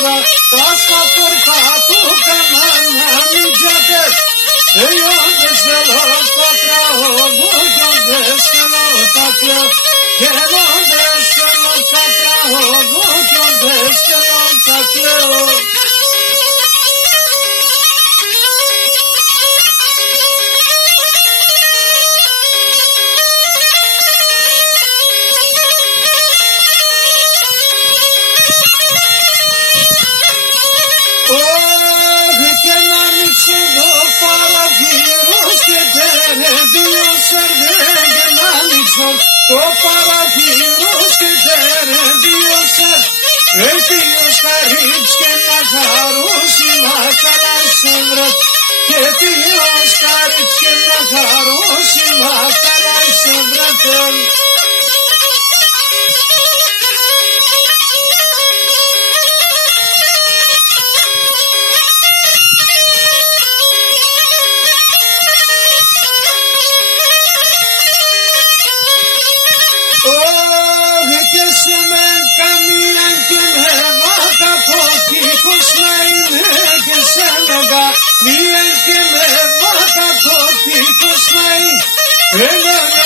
destra, tasca portato canana mijate. Io desvelo patrao, voglio desvelo patrao, quiero desvelo patrao, voglio desvelo patrao. Το παραθύρος και τερεβίωσες, έφυγες χαρίς και να χαρούσει μα καλά σε βρε. Έφυγες χαρίς και να χαρούσει μα καλά σε βρε. Μία και με βάκα το τείχος να είναι.